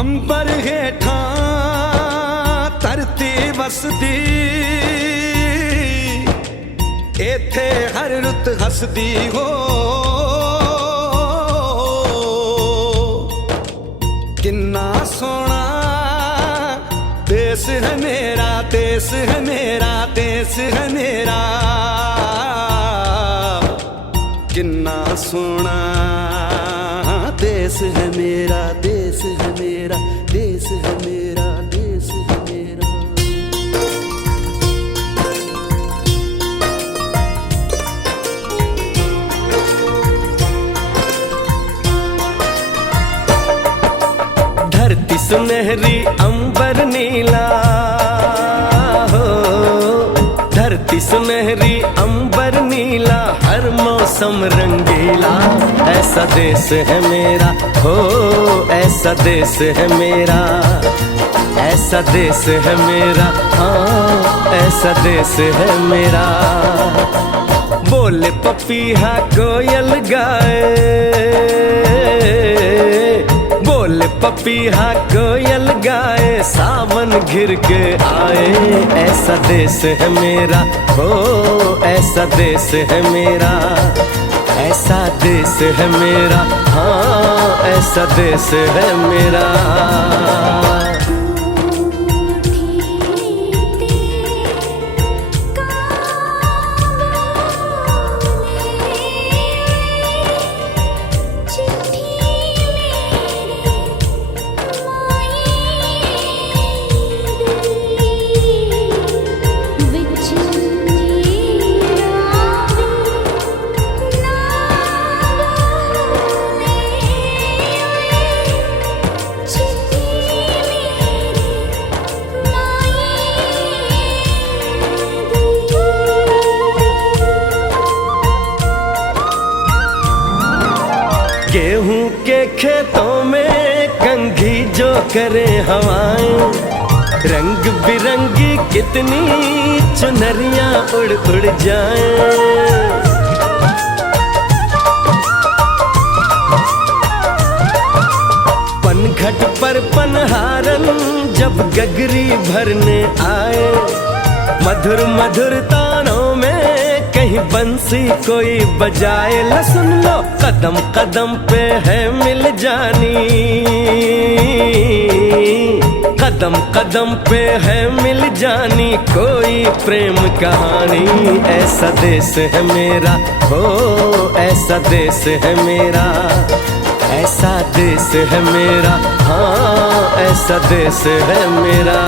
अंबर हेठा धरती वसदी, इथे हर रुत हसदी हो। किन्ना सोना देश है मेरा, देश है मेरा, देश है मेरा। किन्ना सोना देश है मेरा, देश है मेरा, देश है मेरा, देश है मेरा। धरती सुनहरी अंबर नीला हो, धरती सुनहरी अंबर नीला, हर मौसम रंगीला। ऐसा देश है मेरा हो, ऐसा देश है मेरा, ऐसा देश है मेरा, हाँ ऐसा देश है मेरा। बोले पपीहा कोयल गाए, बोले पपीहा कोयल गाए, सावन घिर के आए। ऐसा देश है मेरा हो, ऐसा देश है मेरा, ऐसा देश है मेरा, हाँ ऐसा देश है मेरा। गेहूं के खेतों में कंघी जो करे हवाएं, रंग बिरंगी कितनी चुनरियां उड़ उड़ जाएं। पनघट पर पनहारन जब गगरी भरने आए, मधुर मधुर तानों में कहीं बंसी कोई बजाए। ल सुन लो कदम कदम पे है मिल जानी, कदम कदम पे है मिल जानी कोई प्रेम कहानी। ऐसा देश है मेरा हो, ऐसा देश है मेरा, ऐसा देश है मेरा, हाँ ऐसा देश है मेरा।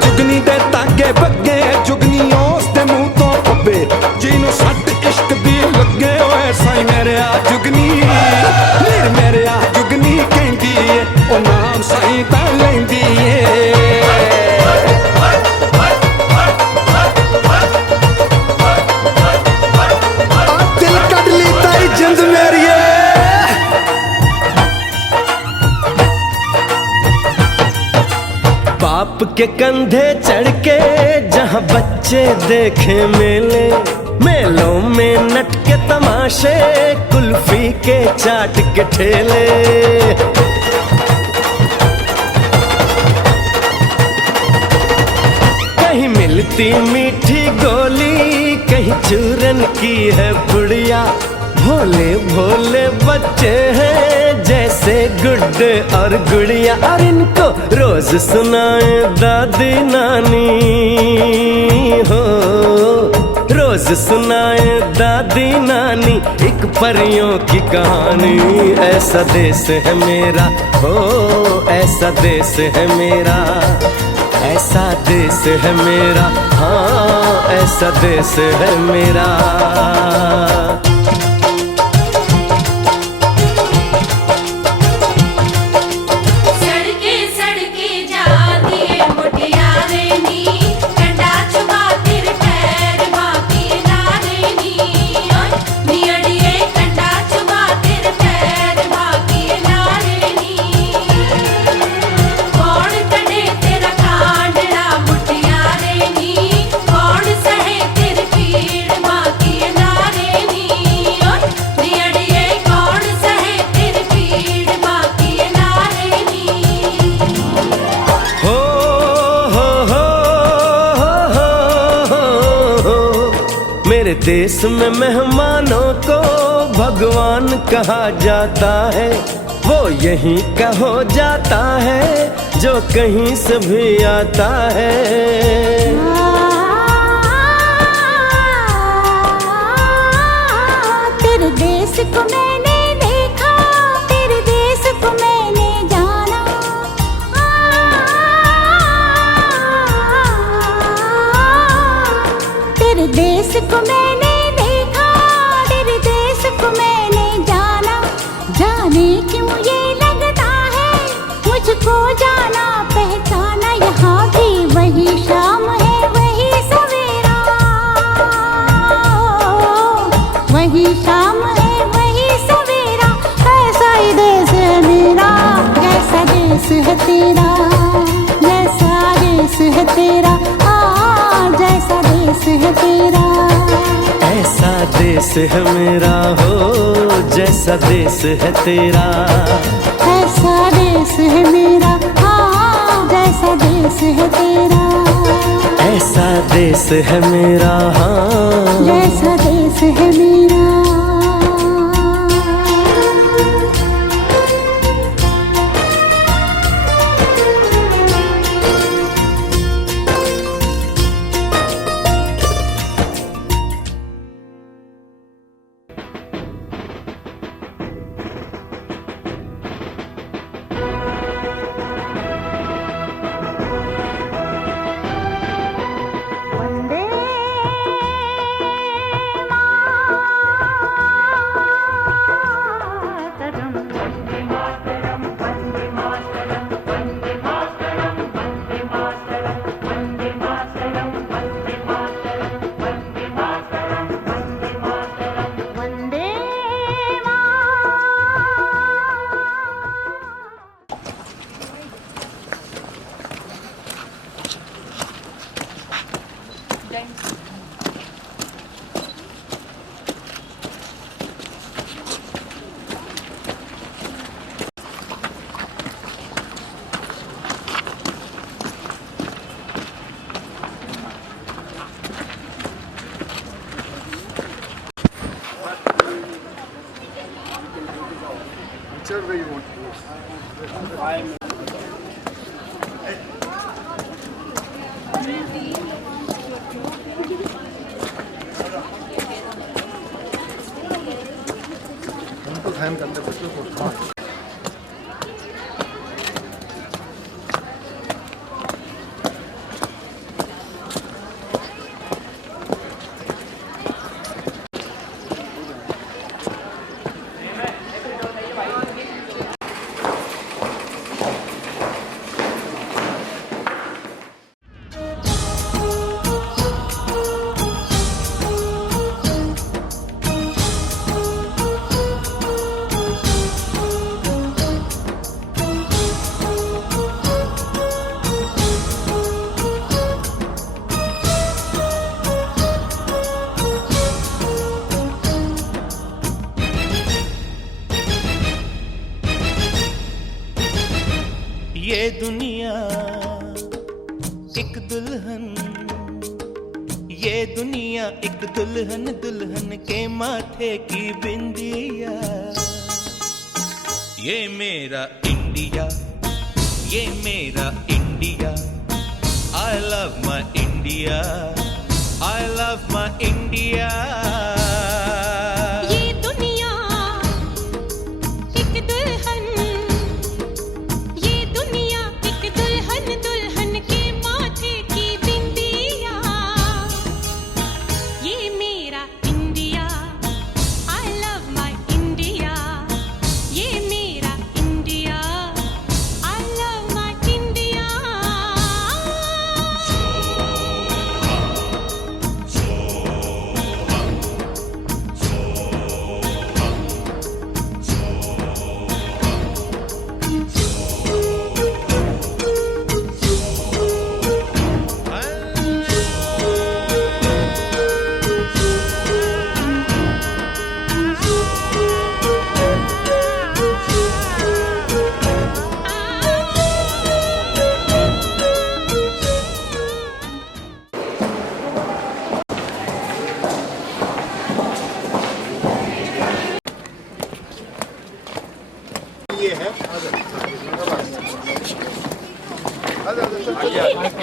जुगनी दे तागे बगे, जुगनी उस दे मुंह तो पब्बे, जिन्हों सट इश्क दी लगे होए साई मेरे आ जुगनी, मेरे आ जुगनी कहंदी है, ओ नाम साई ता लैंदी है। दिल कट ली ताई जिंद मेरी है। बाप के कंधे चढ़ के जहाँ बच्चे देखे मेले, मेलों में नट के तमाशे, कुल्फी के चाट के ठेले। कहीं मिलती मीठी गोली, कहीं चूरन की है पुड़िया। भोले भोले बच्चे हैं जैसे गुड्डे और गुड़िया, और इनको रोज सुनाए दादी नानी हो, रोज सुनाए दादी नानी एक परियों की कहानी। ऐसा देश है मेरा हो, ऐसा देश है मेरा, ऐसा देश है मेरा, हाँ ऐसा देश है मेरा। सड़के जाती है मुटियारे नी, डंडा चुका तिर मेरे देश में मेहमानों को भगवान कहा जाता है, वो यहीं का हो जाता है जो कहीं से भी आता है। तेरे देश को मैंने देखा, तेरे देश को मैंने जाना। तेरे देश को मैंने देखा, तेरे देश को मैंने जाना। जाने क्यों ये लगता है मुझको जाना पहचाना। यहाँ भी वही शाम है, वही सवेरा, वही शाम है, वही सवेरा। ऐसा ही देश है मेरा, जैसा देश है तेरा, जैसा देश है तेरा, जैसा देश है तेरा। ऐसा देश है मेरा हो, जैसा देश है तेरा। ऐसा देश है मेरा, जैसा देश है तेरा। ऐसा देश है मेरा, हाँ जैसा देश है मेरा। Whichever way you want to go. उनको ध्यान करते बच्चों को। ये दुनिया एक दुल्हन, ये दुनिया एक दुल्हन, दुल्हन के माथे की बिंदिया। ये मेरा इंडिया, ये मेरा India. I love my India, I love my India। ये दुनिया एक दुल्हन, ये दुनिया एक दुल्हन, दुल्हन के माथे की बिंदिया। ये मेरा India, I love my India। ये मेरा India, I love my India।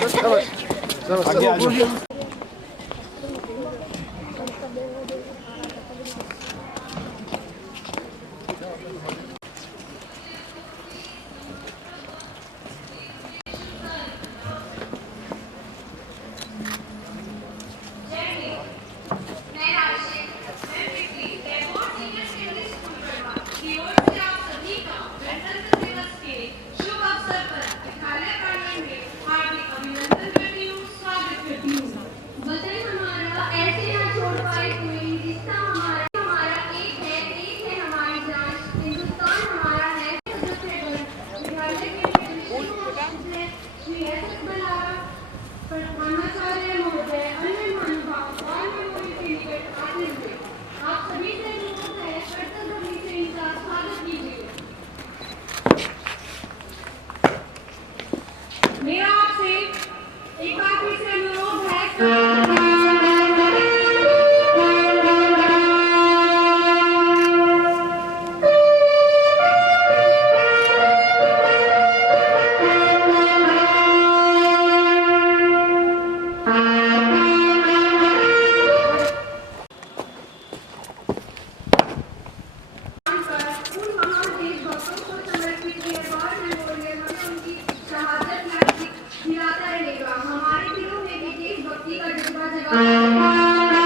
आगे आ जाओ। मेरा आपसे एक बार फिर से अनुरोध है हमारे दिलों में भी देशभक्ति का जज्बा जगा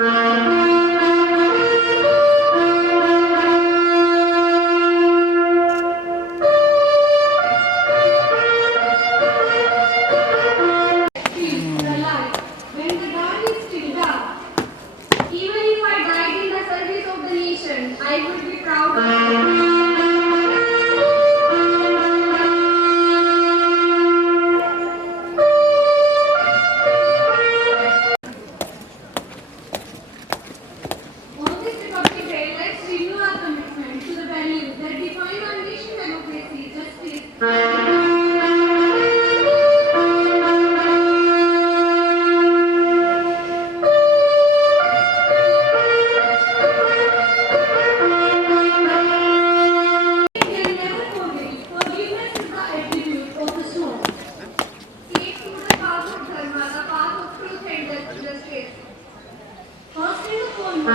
The light. When the dawn is still dark. Even if I died in the service of the nation, I would be proud. On this Republic Day, let's renew our commitment to the values that define our nation: democracy, justice. Can never forget. Forgiveness is the attitude of the soul. Take to the path of dharma, the path of truth and justice. First and foremost.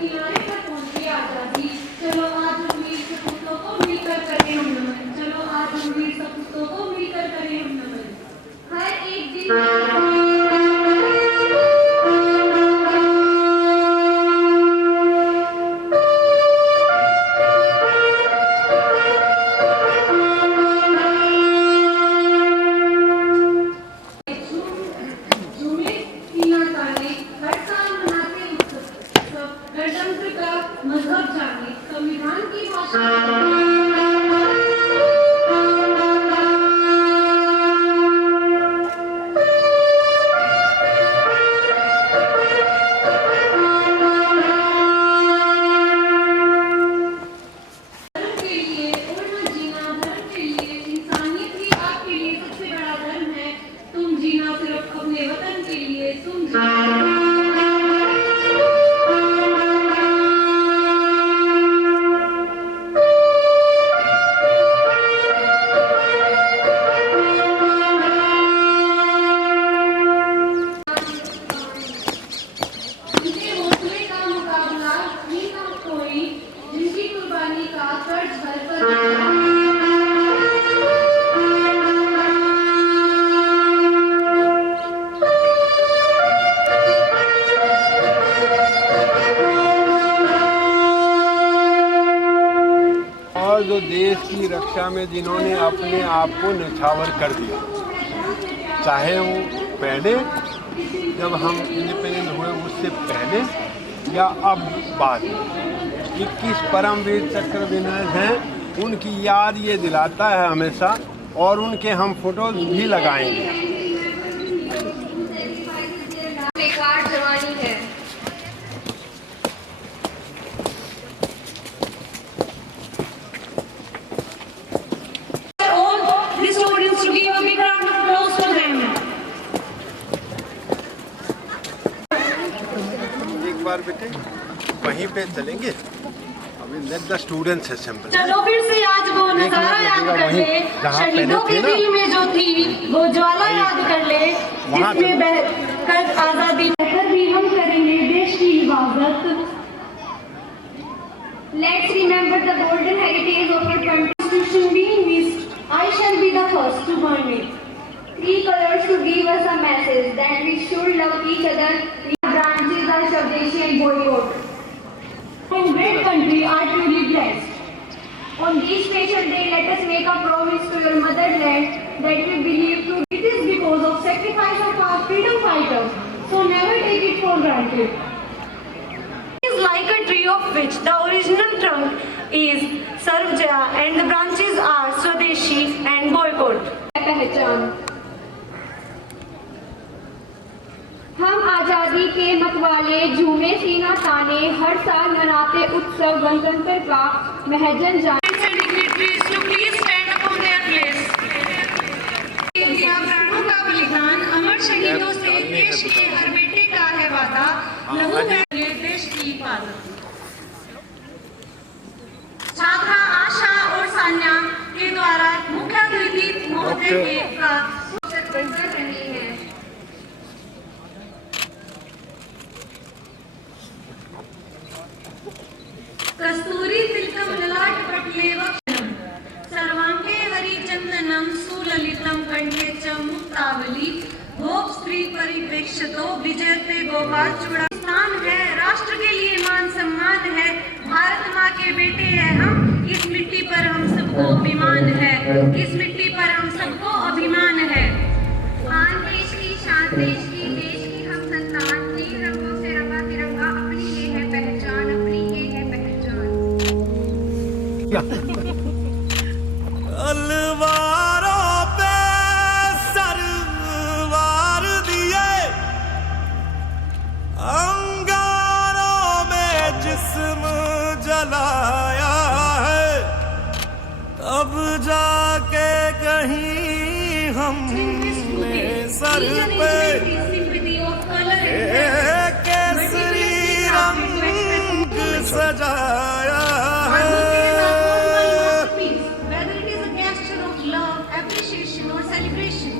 किनारे पर पहुंची आजादी, चलो आज वीर सपूतों को मिलकर करें हम नमन, चलो आज वीर सपूतों को मिलकर करें हम नमन। हर एक दिन झूमे सीना ताने, हर साल मनाते उत्सव, गणतंत्र का मजहब जाने, संविधान की भाषा। धर्म के लिए और न जीना, धर्म के लिए इंसानियत ही आपके लिए सबसे बड़ा धर्म है। तुम जीना सिर्फ अपने वतन के लिए, तुम जीना। उनके हौसले का मुकाबला नहीं था कोई, जिनकी कुर्बानी का कर्ज घर पर और जो देश की रक्षा में जिन्होंने अपने आप को न्यौछावर कर दिया, चाहे वो पहले जब हम इंडिपेंडेंट हुए उससे पहले या अब बाद में, 21 परमवीर चक्र विनय हैं, उनकी याद ये दिलाता है हमेशा, और उनके हम फोटोज भी लगाएंगे। बेकार जवानी है। This audience to give a big round of applause for them. एक बार बेटे वहीं पे चलेंगे, अभी लेट द स्टूडेंट्स असेंबल। चलो फिर से आज वो नजारा याद कर ले, शहीदों के दिल में जो थी वो ज्वाला याद कर ले, जिसमें बहकर आजादी बेहतर भी हम करेंगे देश की हिफाजत। Let's remember the golden heritage of our constitution being missed. I shall be the first to burn it. 3 colors to give us a message that we should love each other. Branches are Swadeshi and boycott. In great country are truly blessed. On this special day, let us make a promise to your motherland that we believe to it is because of sacrifice of our freedom fighters. So never take it for granted. It is like a tree of which the original trunk is Sarvjaya and the branches are Swadeshi and boycott. पहचान। हम आजादी के मतवाले झूमे सीना ताने, हर साल मनाते उत्सव गणतंत्र का महजन जाने। प्राणों का बलिदान, अमर शहीदों से देश के हर बेटे का है वादा, लहू बहे देश की हिफाजत। छात्रा आशा और सान्या के द्वारा मुख्य अतिथि महोदय का कर रही है। कस्तूरी हाथ जोड़ा। स्थान है, राष्ट्र के लिए मान सम्मान है, भारत माँ के बेटे हैं हम, इस मिट्टी पर हम सबको अभिमान है, इस मिट्टी पर हम सबको अभिमान है। आन देश की शान, देश की हम संतान, तीन रंगों से रंगा तिरंगा, अपनी ये है पहचान, अपनी ये है पहचान। अलवारों पे सरवार दिए, अंगारों में जिस्म जलाया है, अब जाके कहीं हमने सर पे केसरी रंग सजाया है। Whether it is a gesture of love, appreciation or celebration,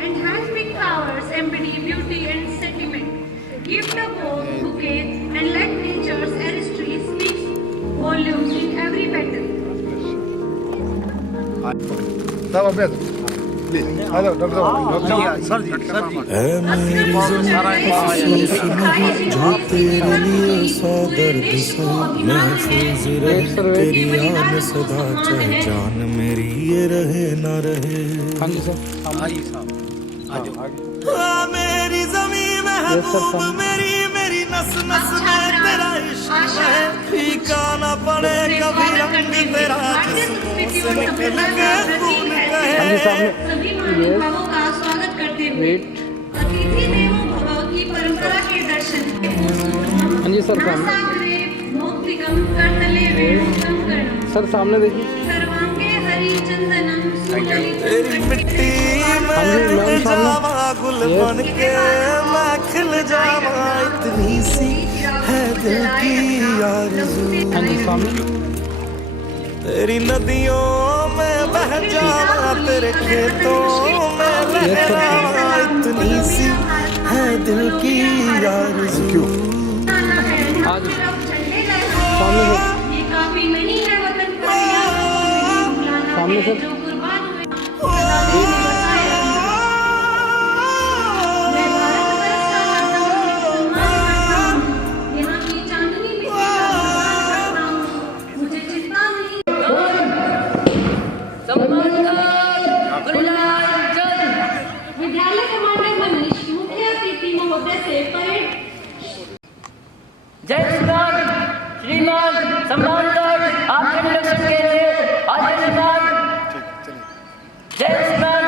and handpicked flowers embody beauty and sentiment. Gift a bouquet and let nature's artistry speak volumes in every petal. Hello doctor sir ji जो तेरे लिए सौ दर्द से महफूज रहे, तेरी याद सदा चाहे जान मेरी ये रहे ना रहे। मेरी ज़मीं महबूब मेरी मेरी नस नस में तेरा इश्क है, फीका ना पड़े कभी रंग तेरा जिस्मों से निकल के खून कहे। सभी महानुभावों का स्वागत करते हुए अतिथि देवो भव की परंपरा के दर्शन सर सामने देखिए। सर्वांगे हरि चंदनम तेरी मिट्टी में जावा गुल बन के मैं खिल जावा, इतनी सी है दिल की आरज़ू। तेरी नदियों में बह जावा, तेरे खेतों में लहरावा, इतनी सी है दिल की आरज़ू। ये काफी नहीं है वतन पर सामने से जो कुर्बान हुए। मैं भारत वर्ष का करता हूँ, यहाँ की चांदनी में करता हूँ, मुझे चिंता नहीं। विद्यालय कमांडर मनीष मुख्य अतिथि महोदय से परेड। जय श्रीमान, श्रीमान सम्मानगढ़ आपके निरीक्षण के लिए आज श्रीमान। जय श्रीमान।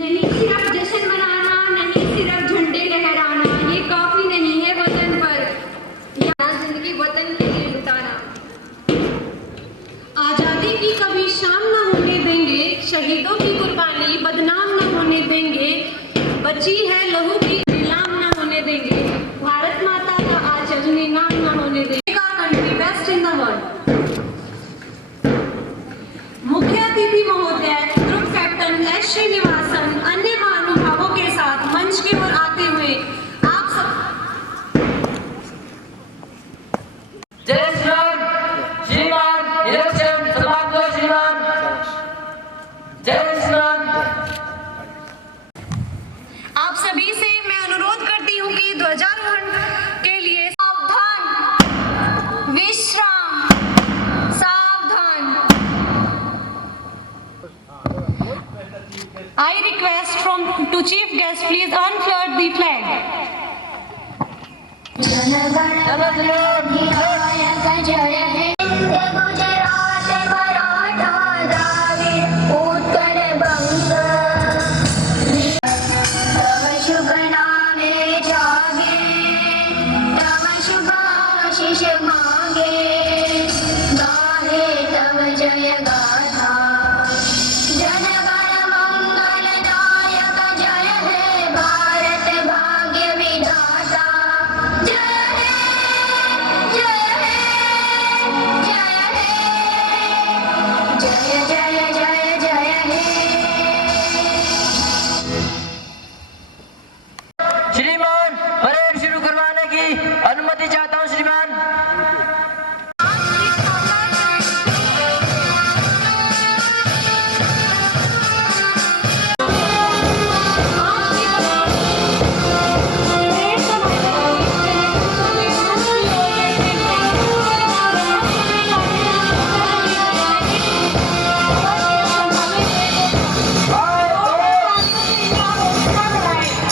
नहीं सिर्फ जश्न मनाना, नहीं सिर्फ झंडे लहराना, ये काफी नहीं है वतन पर यहाँ जिंदगी वतन के लिए लुटाना। आजादी की कभी शाम न होने देंगे, शहीदों की कुर्बानी बदनाम न होने देंगे, बची है लहू की नीलाम न होने देंगे, भारत माता का आंचल नीलाम न होने देंगे। Our country best in the world। मुख्य अतिथि महोदय ग्रुप कैप्टन एस श्रीनिवासन अन्य महानुभावों के साथ मंच की ओर आते हुए आप सब। जय श्रीमान, श्रीमान निरीक्षण समाप्त हो श्रीमान। जय श्रीमान। आप सभी से मैं अनुरोध करती हूँ कि ध्वजारोहण के लिए सावधान, विश्राम, सावधान। I request to chief guest please unfurl the flag. घोषणा कराएं।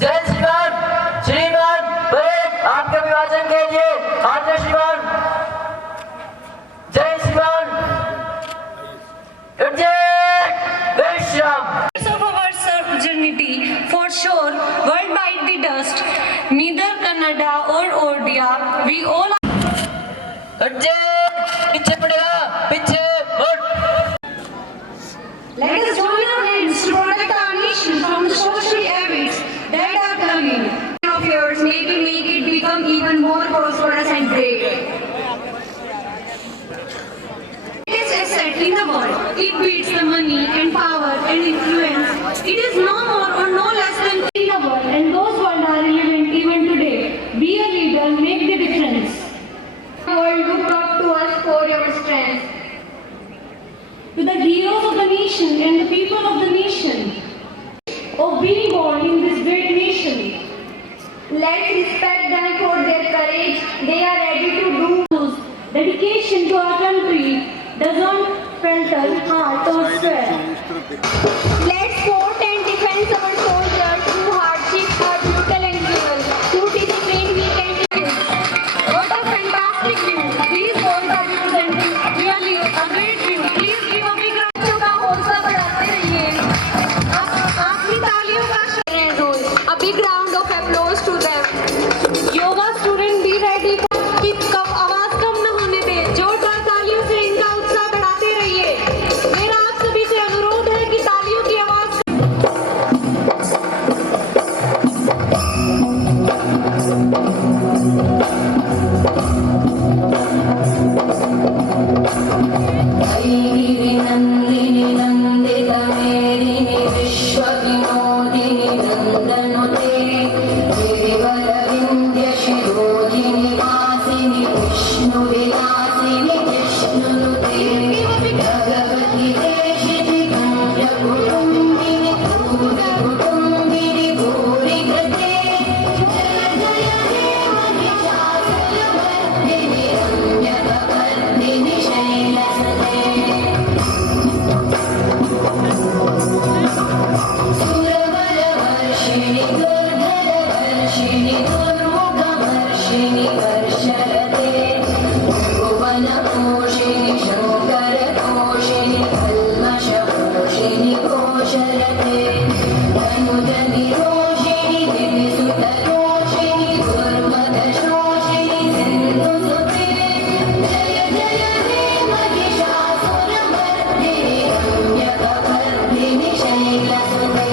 जय श्रीमान श्रीमान परेड आपके अभिवादन के लिए आज्ञा श्रीमान। जय श्रीमान of our sovereignty, for sure, world bite the dust, neither Canada or Odia, we all पीछे पड़ेगा पीछे Let us join our hands to protect our nation from the social evils that are coming. Of yours, maybe make it become even more prosperous and great. Greatest asset in the world. It beats the money and power and influence. It is no more or no less than in the world, and those words are relevant even today. Be a leader, make the difference. The world look up to us for your strength. To the heroes of the nation and the people of the nation, of being born in this great nation. Let's respect them for their courage. They are ready to do. Whose dedication to our country doesn't falter heart or sweat. Let's support and defend our soldiers through hardship or brutal and cruel. Through discipline we can do. What a fantastic view. These boys are representing really a great view. Please give a big round. बच्चों का हौसला बढ़ाते रहिए. आपकी तालियों का A big round of applause to them. Yoga student be ready कि कब आवाज कम न होने दें. जोरदार तालियों से इनका उत्साह बढ़ाते रहिए. मेरा आप सभी से अनुरोध है कि तालियों की आवाज नंदिनी नंदित मेदिनी विश्व विनोदिनी नंदनुते गिरिवर विंध्य शिरोधिनी वासिनी विष्णु विलासिनी जिष्णुनुते भगवती देशिति कंठ कुटुंबिनी भूरि कुटुंबिनी भूरि कृते जय जय हे महिषासुरमर्दिनी रम्यकपर्दिनी शैलसुते सुरवरवर्षिणि दुर्धरवर्षिणि दुर्मुखवर्षिणि वर्षरते भुवनपोषिणि शङ्करतोषिणि कल्मषपोषिणि कोशरते धनुजनिरोषिणि दिविसुतरोषिणि दुर्मदशोषिणि सिन्धुसुते जय जय हे महिषासुरमर्दिनि रम्यकपर्दिनि शैलसुते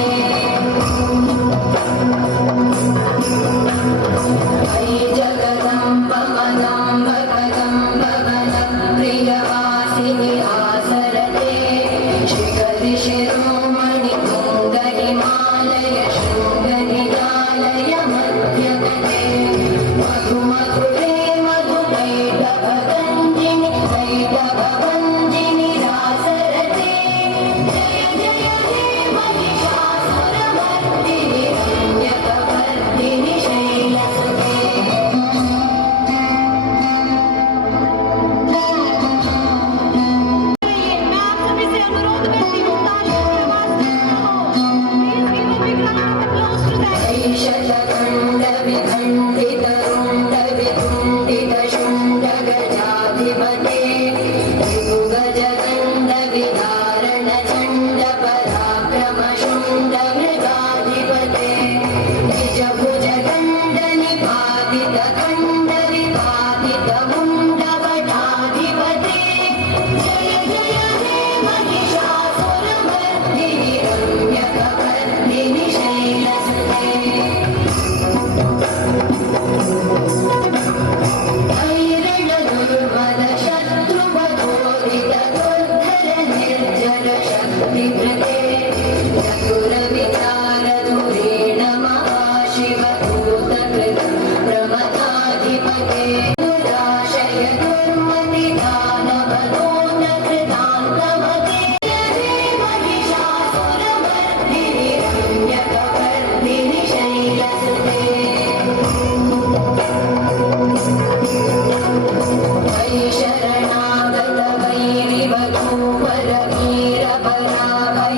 अयि जगदम्ब मदम्ब कदम्ब प्रियवासिनि आसरते शिखरि शिरोमणि तुङ्गहिमालय शृङ्गनिदालय मध्यगते मधुमधुरे मधुकैटभगञ्जिनि कैटभभञ्जिनि रासरते जय जय हे महिषासुरमर्दिनि रम्यकपर्दिनि शैलसुते मैं आप सभी से अनुरोध करती हूँ तालियों की आवाज में applause to them. ऐशतखण्ड विखण्डित रुण्ड वितुण्डित शुण्ड गजाधिपते त्रिभुगजगण्ड विदारण चण्ड पराक्रम शुण्ड मृगाधिपते निजभुजगण्ड निपातित खण्ड विपातित मुण्ड वटाधिपते जय जय हे महिषासुरमर्दिनि रम्यकपर्दिनि शैलसुते ऐरण दुर्बल शत्रुवधोरित दुर्धर निर्जर शक्तिभृते चतुर विचार धुरेण महाशिव भूतकृत प्रमथाधिपते दुराशय दुर्मति दानव दोन कृतान्तमते हे महिषासुरमर्दिनि रम्यकपर्दिनि शैलसुते वै शरणागत वैरिवधूवर वीर पराभव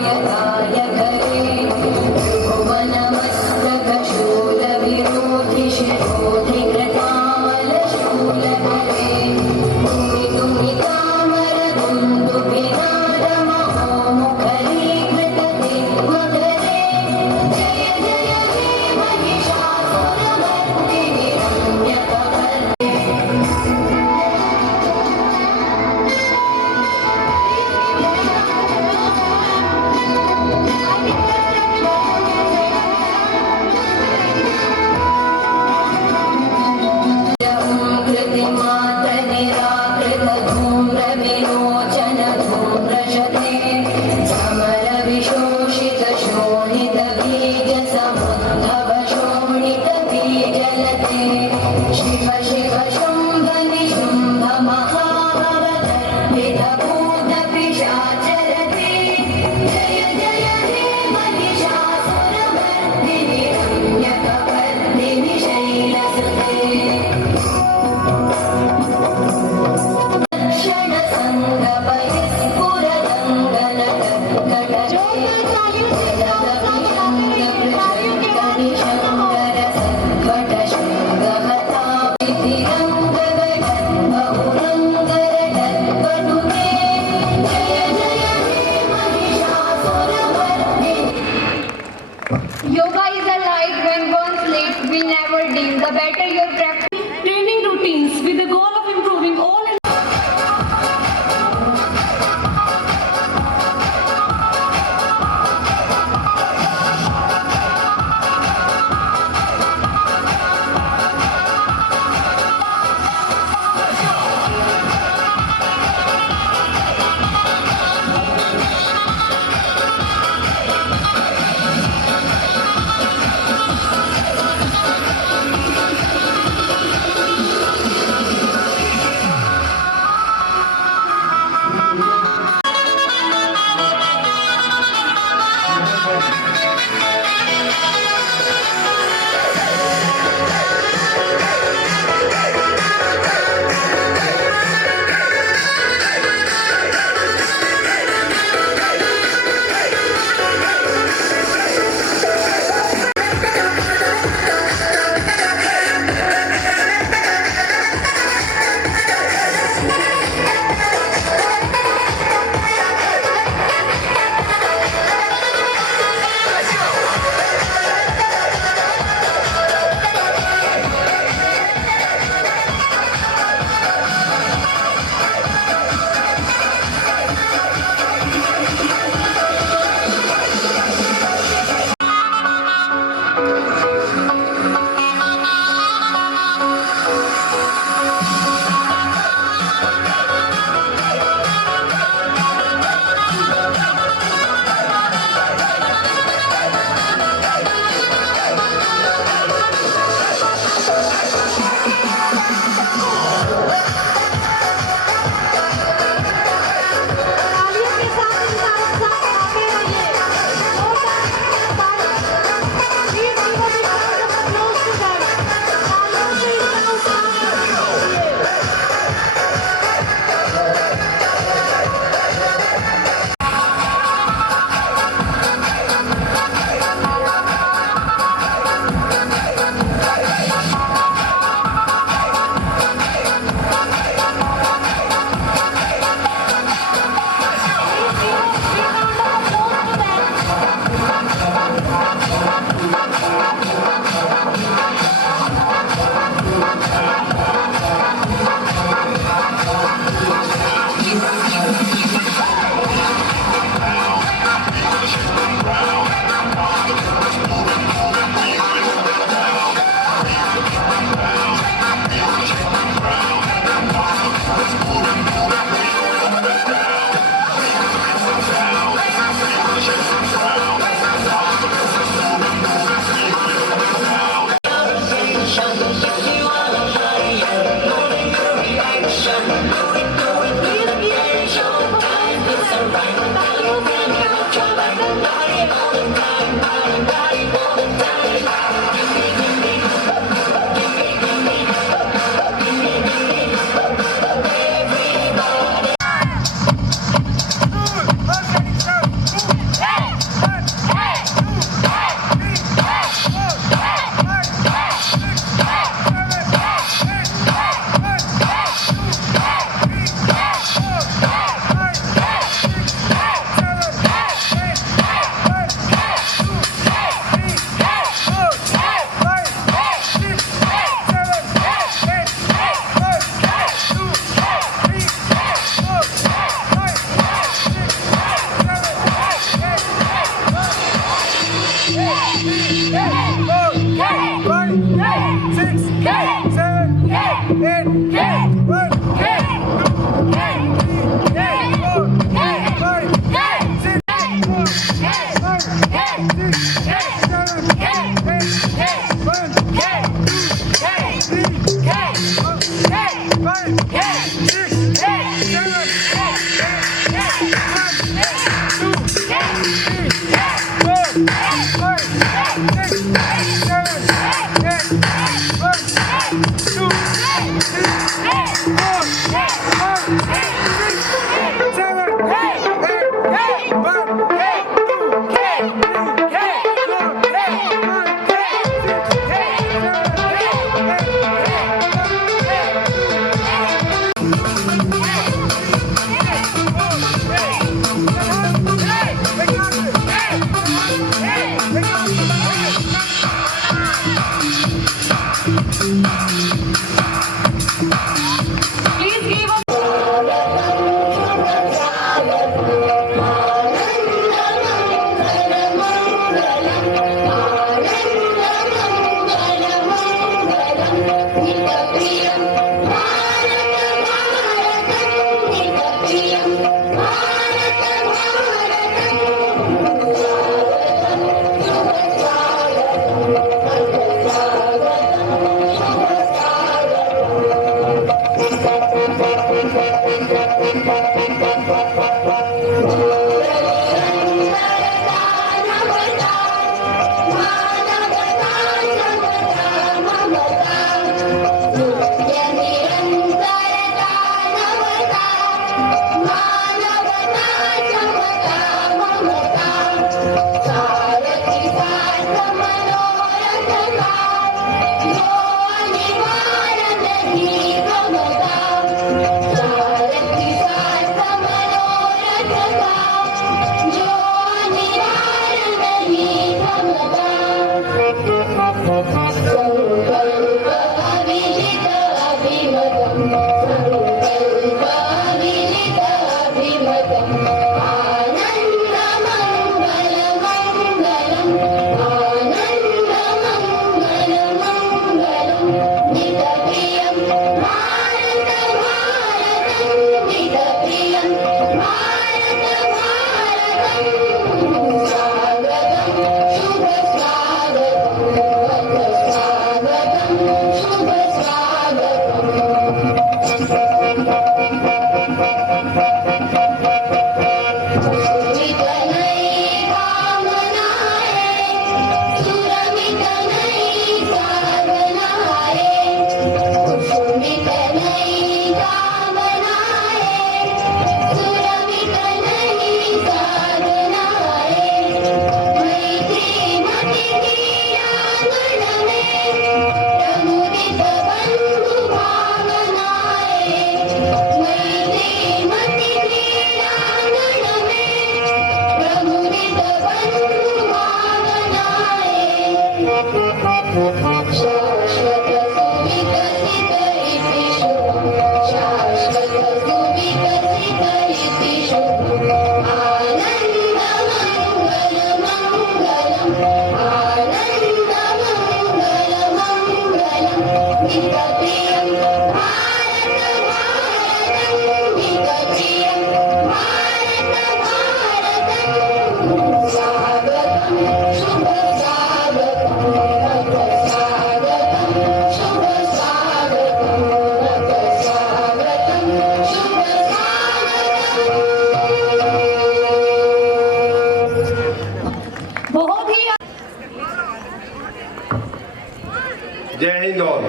जय हिंद ऑल।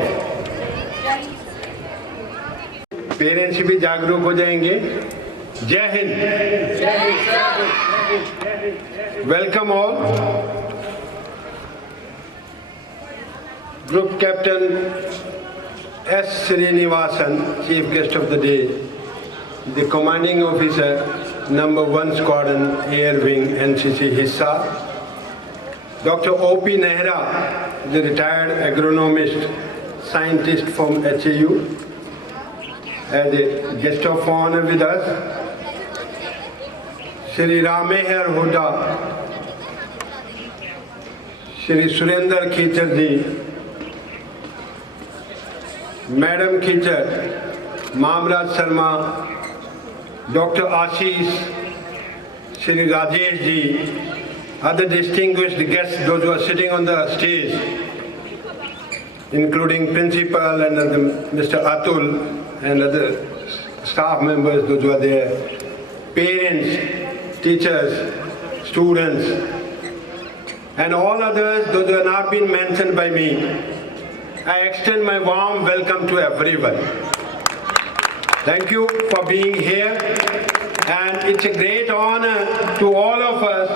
पेरेंट्स भी जागरूक हो जाएंगे। जय Hind. Welcome all. Group captain S. Srinivasan, Chief Guest of the Day, the Commanding Officer, Number 1 Squadron, Air Wing, NCC Hissa, Dr. O.P. Nehra, the retired agronomist, scientist from HAU, as a guest of honor with us, Shri Ramehar Huda, Shri Surendra Khichar ji, Madam Khichar, Mamraj Sharma, Dr. Ashish, Shri Rajesh ji, other distinguished guests, those who are sitting on the stage, including Principal and Mr. Atul and other staff members, those who are there, parents, teachers, students, and all others, those who have not been mentioned by me. I extend my warm welcome to everyone. Thank you for being here, and it's a great honor to all of us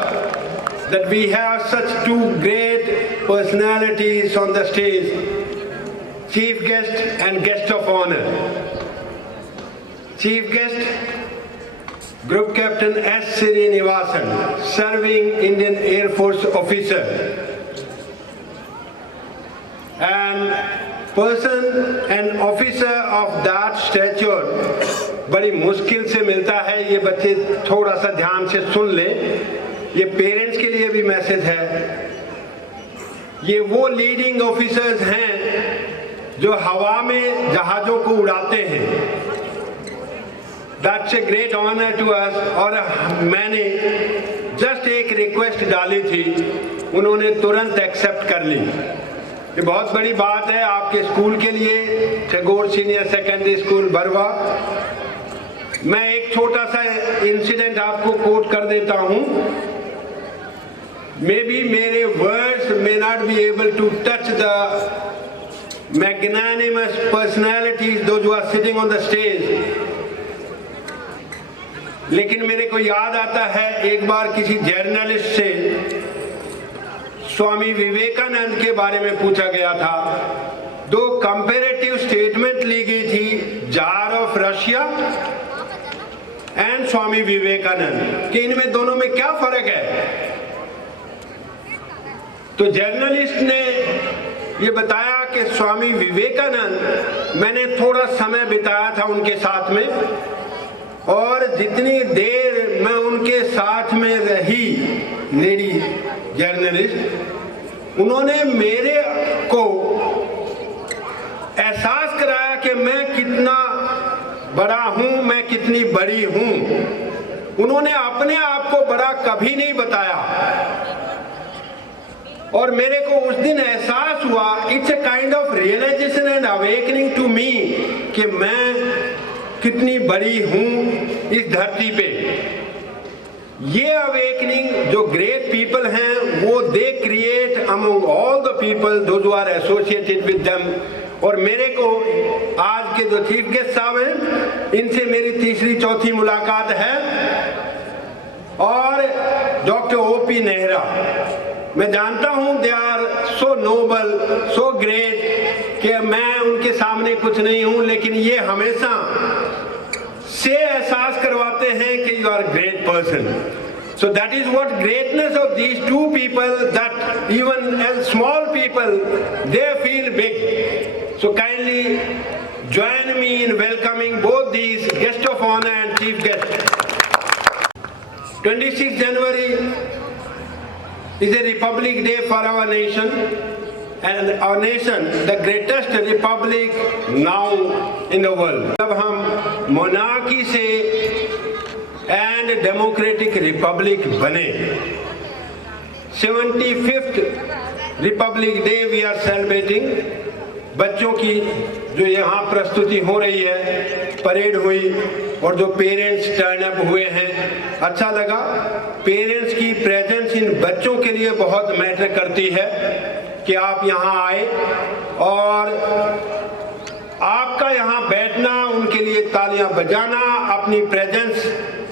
that we have such two great personalities on the stage, Chief Guest and Guest of Honor. Chief Guest, Group Captain S. Srinivasan, serving Indian Air Force officer. And person and officer of that stature बड़ी मुश्किल से मिलता है। ये बच्चे थोड़ा सा ध्यान से सुन ले, ये पेरेंट्स के लिए भी मैसेज है। ये वो लीडिंग ऑफिसर्स हैं जो हवा में जहाजों को उड़ाते हैं। That's a great honor to us। और मैंने जस्ट एक रिक्वेस्ट डाली थी, उन्होंने तुरंत एक्सेप्ट कर ली। ये बहुत बड़ी बात है आपके स्कूल के लिए, Tagore senior secondary school Barwa. मैं एक छोटा सा इंसिडेंट आपको कोट कर देता हूं। मे बी मेरे words may not be able to touch the magnanimous personalities those who are sitting on the stage, लेकिन मेरे को याद आता है एक बार किसी जर्नलिस्ट से स्वामी विवेकानंद के बारे में पूछा गया था। दो कंपैरेटिव स्टेटमेंट ली गई थी, jar of Russia and Swami Vivekananda, कि इनमें दोनों में क्या फर्क है। तो जर्नलिस्ट ने ये बताया कि स्वामी विवेकानंद, मैंने थोड़ा समय बिताया था उनके साथ में, और जितनी देर मैं उनके साथ में रही, लेडी जर्नलिस्ट, उन्होंने मेरे को एहसास कराया कि मैं कितना बड़ा हूं, मैं कितनी बड़ी हूं। उन्होंने अपने आप को बड़ा कभी नहीं बताया, और मेरे को उस दिन एहसास हुआ, it's a kind of realisation and awakening to me, कि मैं कितनी बड़ी हूं इस धरती पे। ये अवेकनिंग जो ग्रेट पीपल हैं, वो they create among all the people those who are associated with them. और मेरे को आज के जो चीफ गेस्ट साहब हैं, इनसे मेरी तीसरी चौथी मुलाकात है, और डॉक्टर ओपी नेहरा, मैं जानता हूं they are so noble, so great, कि मैं उनके सामने कुछ नहीं हूं, लेकिन ये हमेशा से एहसास करवाते हैं कि you are great person. So that is what greatness of these two people, that even as small people, they feel big. So kindly join me in welcoming both these guests of honor and chief guests. 26 January is a Republic Day for our nation, and our nation, the greatest republic now in the world. जब हम monarchy से and democratic republic बने, 75th republic day we are celebrating. बच्चों की जो यहाँ प्रस्तुति हो रही है, परेड हुई, और जो पेरेंट्स टर्न अप हुए हैं, अच्छा लगा। पेरेंट्स की प्रेजेंस इन बच्चों के लिए बहुत मैटर करती है, कि आप यहाँ आए और आपका यहाँ बैठना, उनके लिए तालियां बजाना, अपनी प्रेजेंस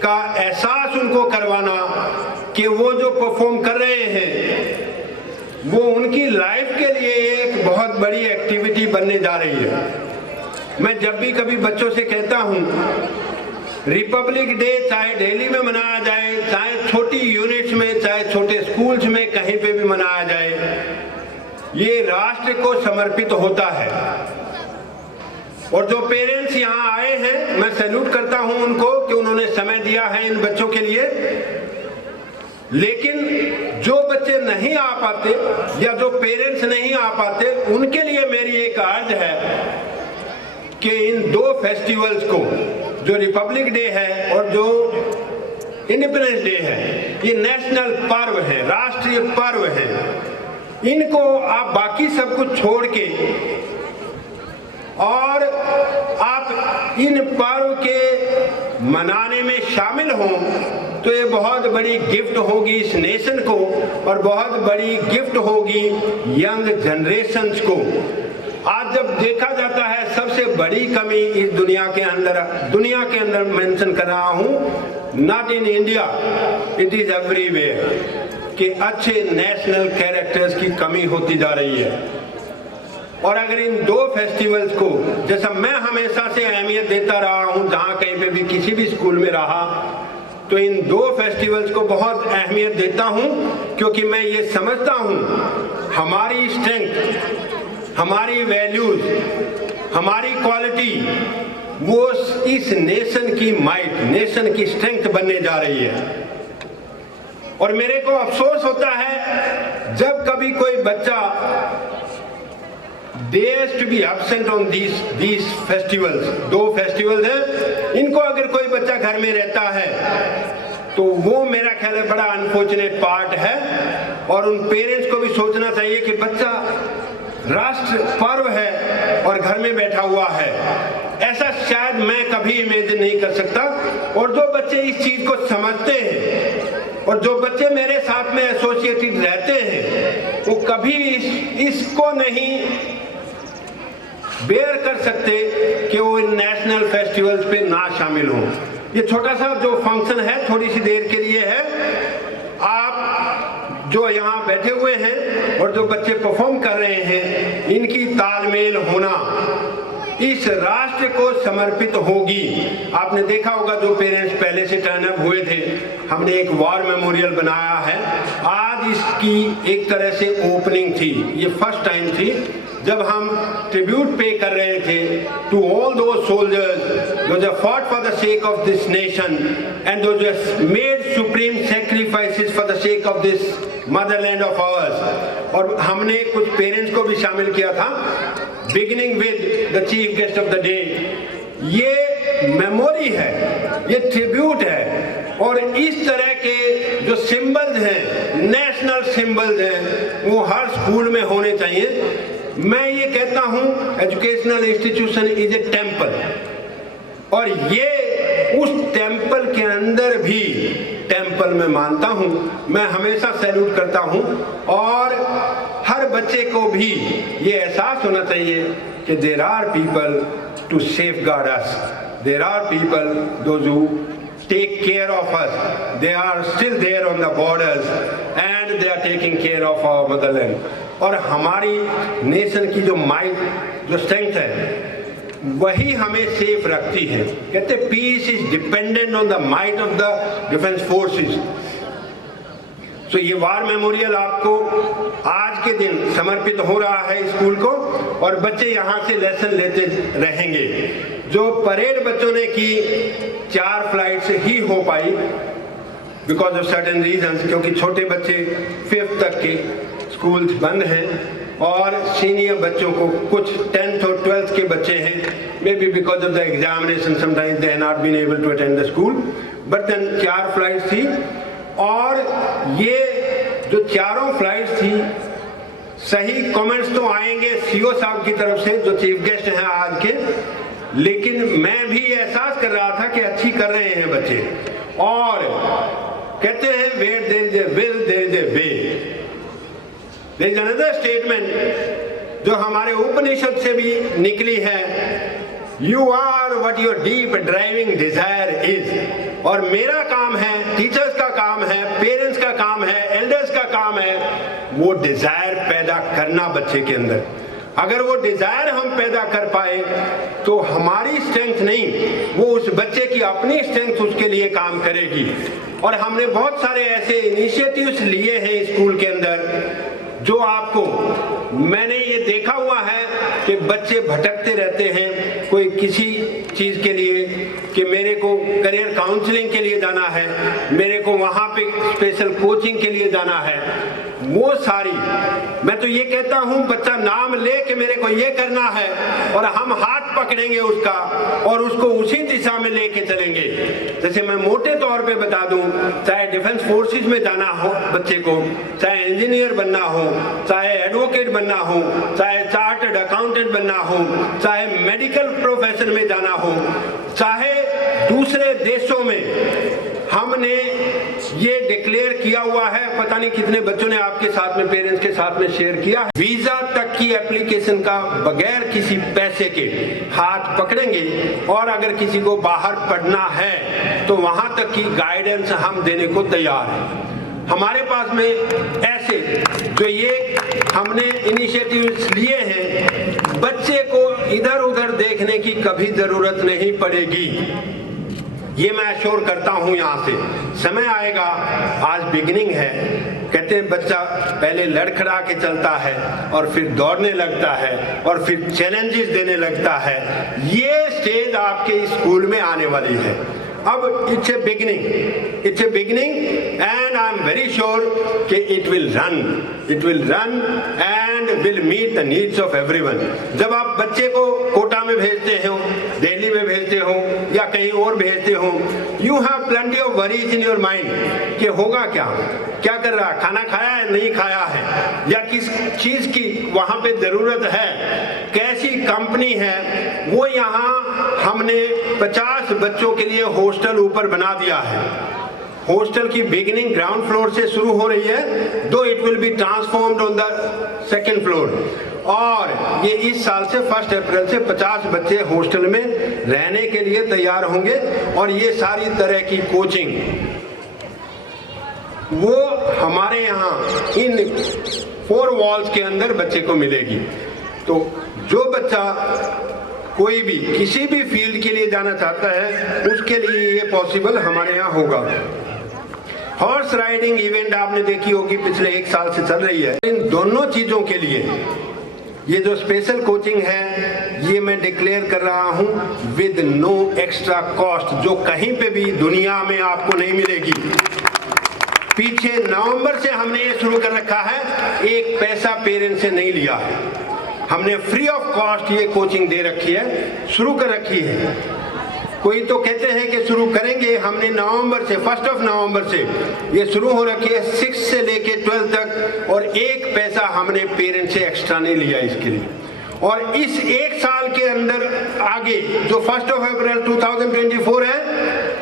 का एहसास उनको करवाना कि वो जो परफॉर्म कर रहे हैं वो उनकी लाइफ के लिए एक बहुत बड़ी एक्टिविटी बनने जा रही है। मैं जब भी कभी बच्चों से कहता हूँ, रिपब्लिक डे चाहे दिल्ली में मनाया जाए, चाहे छोटी यूनिट्स में, चाहे छोटे स्कूल्स में, कहीं पे भी मनाया जाए, ये राष्ट्र को समर्पित होता है। और जो पेरेंट्स यहाँ आए हैं, मैं सैल्यूट करता हूं उनको कि उन्होंने समय दिया है इन बच्चों के लिए। लेकिन जो बच्चे नहीं आ पाते या जो पेरेंट्स नहीं आ पाते, उनके लिए मेरी एक अर्ज है कि इन दो फेस्टिवल्स को, जो रिपब्लिक डे है और जो इंडिपेंडेंस डे है, ये नेशनल पर्व है, राष्ट्रीय पर्व है, इनको आप बाकी सब कुछ छोड़ के और आप इन पर्व के मनाने में शामिल हों, तो ये बहुत बड़ी गिफ्ट होगी इस नेशन को, और बहुत बड़ी गिफ्ट होगी यंग जनरेशन्स को। आज जब देखा जाता है, सबसे बड़ी कमी इस दुनिया के अंदर मेंशन कर रहा हूं, not in India, it is everywhere, कि अच्छे नेशनल कैरेक्टर्स की कमी होती जा रही है। और अगर इन दो फेस्टिवल्स को, जैसा मैं हमेशा से अहमियत देता रहा हूं, जहां कहीं पे भी किसी भी स्कूल में रहा, तो इन दो फेस्टिवल्स को बहुत अहमियत देता हूं, क्योंकि मैं ये समझता हूं हमारी स्ट्रेंथ, हमारी वैल्यूज, हमारी क्वालिटी, वो इस नेशन की माइट, नेशन की स्ट्रेंथ बनने जा रही है। और मेरे को अफसोस होता है जब कभी कोई बच्चा They has to be absent on these festivals. दो फेस्टिवल्स हैं, इनको अगर कोई बच्चा घर में रहता है तो वो मेरा ख्याल है बड़ा अनफॉर्चुनेट पार्ट है। और उन पेरेंट्स को भी सोचना चाहिए कि बच्चा राष्ट्र पर्व है और घर में बैठा हुआ है, ऐसा शायद मैं कभी इमेजिन नहीं कर सकता। और जो बच्चे इस चीज को समझते हैं और जो बच्चे मेरे साथ में एसोसिएटेड रहते हैं, वो कभी इसको नहीं बेयर कर सकते कि वो इन नेशनल फेस्टिवल्स पे ना शामिल हों। ये छोटा सा जो फंक्शन है, थोड़ी सी देर के लिए है। आप जो यहाँ बैठे हुए हैं और जो बच्चे परफॉर्म कर रहे हैं, इनकी तालमेल होना, इस राष्ट्र को समर्पित होगी। आपने देखा होगा जो पेरेंट्स पहले से टर्न अप हुए थे, हमने एक वॉर मेमोरियल बनाया है। आज इसकी एक तरह से ओपनिंग थी, ये फर्स्ट टाइम थी जब हम ट्रिब्यूट पे कर रहे थे टू ऑल दोज सोल्जर्स जो fought for the sake of this nation and जो made supreme sacrifices for the sake of this motherland of ours. और हमने कुछ पेरेंट्स को भी शामिल किया था, beginning with the chief guest of the day. ये मेमोरी है, ये ट्रिब्यूट है, और इस तरह के जो सिंबल्स हैं, नेशनल सिंबल्स हैं, वो हर स्कूल में होने चाहिए। मैं ये कहता हूं educational institution is a temple, और ये उस टेम्पल के अंदर भी टेम्पल मैं मानता हूं, मैं हमेशा सैल्यूट करता हूं। और हर बच्चे को भी ये एहसास होना चाहिए कि there are people to safeguard us, there are people those who take care of us, they are still there on the borders and they are taking care of our motherland। और हमारी नेशन की जो might, जो strength है, वही हमें safe रखती है। कहते peace is dependent on the might of the defence forces. तो ये वार मेमोरियल आपको आज के दिन समर्पित हो रहा है स्कूल को, और बच्चे यहाँ से लेसन लेते रहेंगे। जो परेड बच्चों ने की 4 फ्लाइट्स ही हो पाई बिकॉज ऑफ सर्टेन रीजंस, क्योंकि छोटे बच्चे 5th तक के स्कूल बंद हैं, और सीनियर बच्चों को कुछ 10th और 12th के बच्चे हैं, maybe because of the examination sometimes they have not been able to attend the school, but then 4 flights थी। और ये जो चारों फ्लाइट्स थी, सही कमेंट्स तो आएंगे सीओ साहब की तरफ से जो चीफ गेस्ट हैं आज के, लेकिन मैं भी एहसास कर रहा था कि अच्छी कर रहे हैं बच्चे। और कहते हैं where there is a will there is a way. There is another statement जो हमारे उपनिषद से भी निकली है, you are what your deep driving desire is. और मेरा काम है, टीचर्स का काम है, पेरेंट्स का काम है, एल्डर्स का काम है, वो डिजायर पैदा करना बच्चे के अंदर। अगर वो डिजायर हम पैदा कर पाए तो हमारी स्ट्रेंथ नहीं, वो उस बच्चे की अपनी स्ट्रेंथ उसके लिए काम करेगी। और हमने बहुत सारे ऐसे इनिशिएटिव्स लिए हैं स्कूल के अंदर जो आपको, मैंने ये देखा हुआ है कि बच्चे भटकते रहते हैं कोई किसी चीज के लिए, कि मेरे को करियर काउंसलिंग के लिए जाना है, मेरे को वहां पे स्पेशल कोचिंग के लिए जाना है। वो सारी, मैं तो ये कहता हूं बच्चा नाम ले कि मेरे को ये करना है, और हम हाथ पकड़ेंगे उसका और उसको उसी दिशा में लेके चलेंगे। जैसे मैं मोटे तौर पे बता दूं, चाहे डिफेंस फोर्सेस में जाना हो बच्चे को, चाहे इंजीनियर बनना हो, चाहे एडवोकेट बनना हो, चाहे चार्टर्ड अकाउंटेंट बनना हो, चाहे मेडिकल प्रोफेशन में जाना हो, चाहे दूसरे देशों में, हमने ये डिक्लेयर किया हुआ है। पता नहीं कितने बच्चों ने आपके साथ में, पेरेंट्स के साथ में शेयर किया है। वीजा तक की एप्लीकेशन का बगैर किसी पैसे के हाथ पकड़ेंगे, और अगर किसी को बाहर पढ़ना है तो वहां तक की गाइडेंस हम देने को तैयार हैं। हमारे पास में ऐसे जो ये हमने इनिशिएटिव्स लिए हैं, बच्चे को इधर उधर देखने की कभी जरूरत नहीं पड़ेगी, ये मैं अश्योर करता हूं। यहाँ से समय आएगा, आज बिगिनिंग है। कहते हैं बच्चा पहले लड़खड़ा के चलता है और फिर दौड़ने लगता है और फिर चैलेंजेस देने लगता है। ये स्टेज आपके स्कूल में आने वाली है। अब it's a beginning and I am very sure कि it will run and will meet the needs of everyone. जब आप बच्चे को कोटा में भेजते हो, दिल्ली में भेजते हो या कहीं और भेजते हो, you have plenty of worries in your mind कि होगा क्या कर रहा है, खाना खाया है नहीं खाया है, या किस चीज की वहां पे जरूरत है, कैसी कंपनी है वो। यहाँ हमने 50 बच्चों के लिए हॉस्टल ऊपर बना दिया है। हॉस्टल की बिगिनिंग ग्राउंड फ्लोर से शुरू हो रही है, दो it will be transformed on the 2nd floor. और ये इस साल से 1 अप्रैल से 50 बच्चे हॉस्टल में रहने के लिए तैयार होंगे। और ये सारी तरह की कोचिंग वो हमारे यहाँ इन 4 वॉल्स के अंदर बच्चे को मिलेगी। तो जो बच्चा कोई भी किसी भी फील्ड के लिए जाना चाहता है उसके लिए ये पॉसिबल हमारे यहाँ होगा। हॉर्स राइडिंग इवेंट आपने देखी होगी, पिछले 1 साल से चल रही है। इन दोनों चीजों के लिए ये जो स्पेशल कोचिंग है ये मैं डिक्लेयर कर रहा हूँ विद नो एक्स्ट्रा कॉस्ट, जो कहीं पे भी दुनिया में आपको नहीं मिलेगी। पीछे नवंबर से हमने ये शुरू कर रखा है, एक पैसा पेरेंट्स से नहीं लिया है, हमने फ्री ऑफ कॉस्ट ये कोचिंग दे रखी है, शुरू कर रखी है। कोई तो कहते हैं कि शुरू करेंगे, हमने नवंबर से 1 नवंबर से ये शुरू हो रखी है 6 से लेके 12 तक, और एक पैसा हमने पेरेंट्स से एक्स्ट्रा नहीं लिया इसके लिए। और इस 1 साल के अंदर आगे जो 1 अप्रैल 2024 है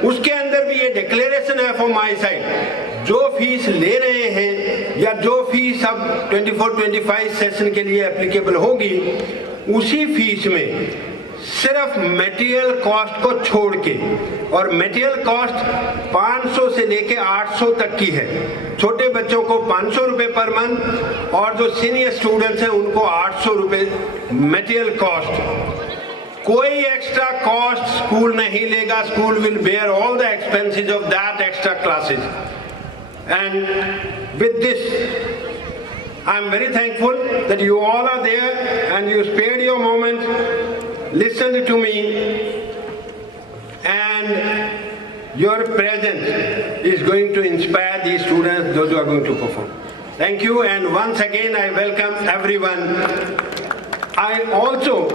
उसके अंदर भी ये डिक्लेरेशन है फ्रॉम माय साइड, जो फीस ले रहे हैं या जो फीस अब 24-25 सेशन के लिए एप्लीकेबल होगी, उसी फीस में सिर्फ मटेरियल कॉस्ट को छोड़ के, और मटेरियल कॉस्ट 500 से लेके 800 तक की है। छोटे बच्चों को 500 रुपए पर मंथ, और जो सीनियर स्टूडेंट्स हैं उनको 800 रुपए मटेरियल कॉस्ट। कोई एक्स्ट्रा कॉस्ट स्कूल नहीं लेगा, school will bear all the expenses of that extra classes. And with this, I am very thankful that you all are there and you spared your moment, listened to me, and your presence is going to inspire these students, those who are going to perform. Thank you, and once again I welcome everyone. I also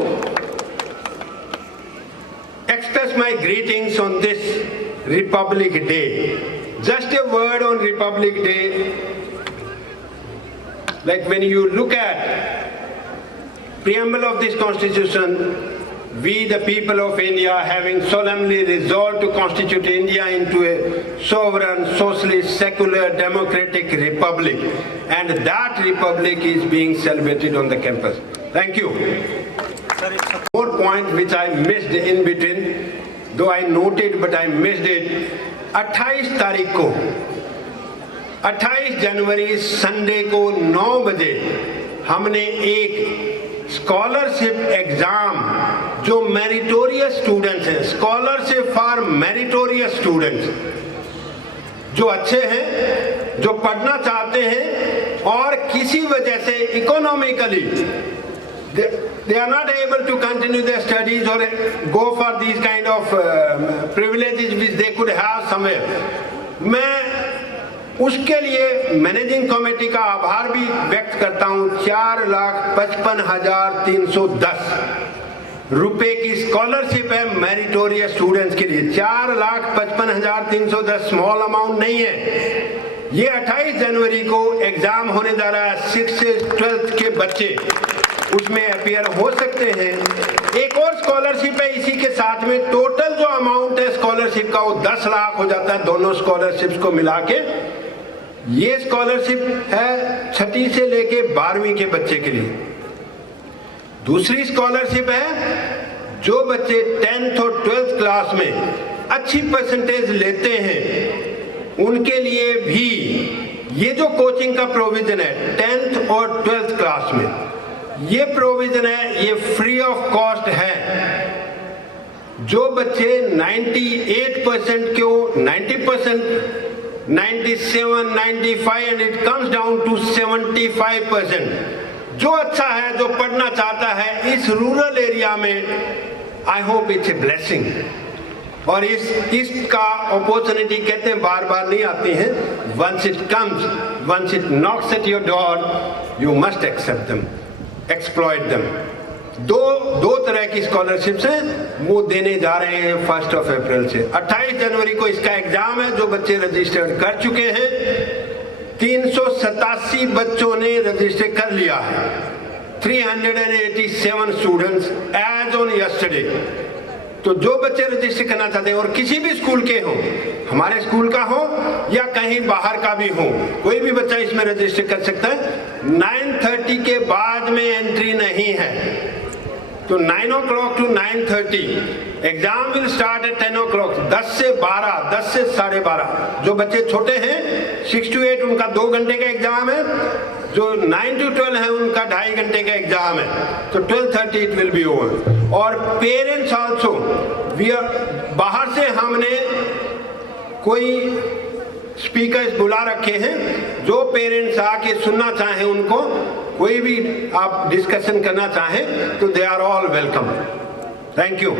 express my greetings on this Republic Day. Just a word on Republic Day. Like when you look at preamble of this constitution, we the people of India having solemnly resolved to constitute India into a sovereign, socialist, secular, democratic republic, and that republic is being celebrated on the campus. Thank you. More point which I missed in between, though I noted but I missed it. 28 तारीख को 28 जनवरी Sunday को 9 बजे हमने एक scholarship exam, जो meritorious students हैं, scholarship for meritorious students, जो अच्छे हैं, जो पढ़ना चाहते हैं और किसी वजह से economically they are not able to continue their studies or go for these kind of privileges which they could have somewhere. मैं उसके लिए मैनेजिंग कमेटी का आभार भी व्यक्त करता हूँ। 4,55,310 रुपए की स्कॉलरशिप है मेरिटोरियस स्टूडेंट्स के लिए। 4,55,310 स्मॉल अमाउंट नहीं है। ये 28 जनवरी को एग्जाम होने जा रहा है। 6 से 12th के बच्चे उसमें अपियर हो सकते हैं। एक और स्कॉलरशिप है इसी के साथ में, टोटल जो अमाउंट है स्कॉलरशिप का वो 10 लाख हो जाता है दोनों स्कॉलरशिप्स को मिला के। ये स्कॉलरशिप है 6ठी से लेके 12वीं के बच्चे के लिए। दूसरी स्कॉलरशिप है जो बच्चे 10th और 12th क्लास में अच्छी परसेंटेज लेते हैं, उनके लिए भी ये जो कोचिंग का प्रोविजन है 10th और 12th क्लास में, ये प्रोविजन है, ये फ्री ऑफ कॉस्ट है। जो बच्चे 98% को 90%, 97, 95 and it comes down to 75%, जो अच्छा है, जो पढ़ना चाहता है इस रूरल एरिया में, I hope it's a blessing. और इसका अपॉर्चुनिटी कहते हैं बार बार नहीं आती है। Once it comes, once it knocks at your door, you must accept them, exploit them. दो तरह की स्कॉलरशिप्स हैं, वो देने जा रहे हैं 1 अप्रैल से। 28 जनवरी को इसका एग्जाम है। जो बच्चे रजिस्टर्ड कर चुके हैं, 387 बच्चों ने रजिस्टर कर लिया है। 387 स्टूडेंट्स एज ऑन यस्टरडे। तो जो बच्चे रजिस्टर करना चाहते हैं और किसी भी स्कूल के हो, हमारे स्कूल का हो या कहीं बाहर का भी हो, कोई भी बच्चा इसमें रजिस्टर कर सकता है। 9:30 के बाद में एंट्री नहीं है। तो 9 o'clock to 9:30 exam will start at 10 o'clock, 10 से 12, 10 से 12:30। जो बच्चे छोटे हैं 6 to 8 उनका 2 घंटे का एग्जाम है। जो 9 to 12 है उनका 2.5 घंटे का एग्जाम है, तो 12:30 इट विल बी ओवर। और पेरेंट्स आल्सो, बाहर से हमने कोई स्पीकर्स बुला रखे हैं, जो पेरेंट्स आके सुनना चाहें, उनको कोई भी आप डिस्कशन करना चाहें तो they are all welcome. Thank you.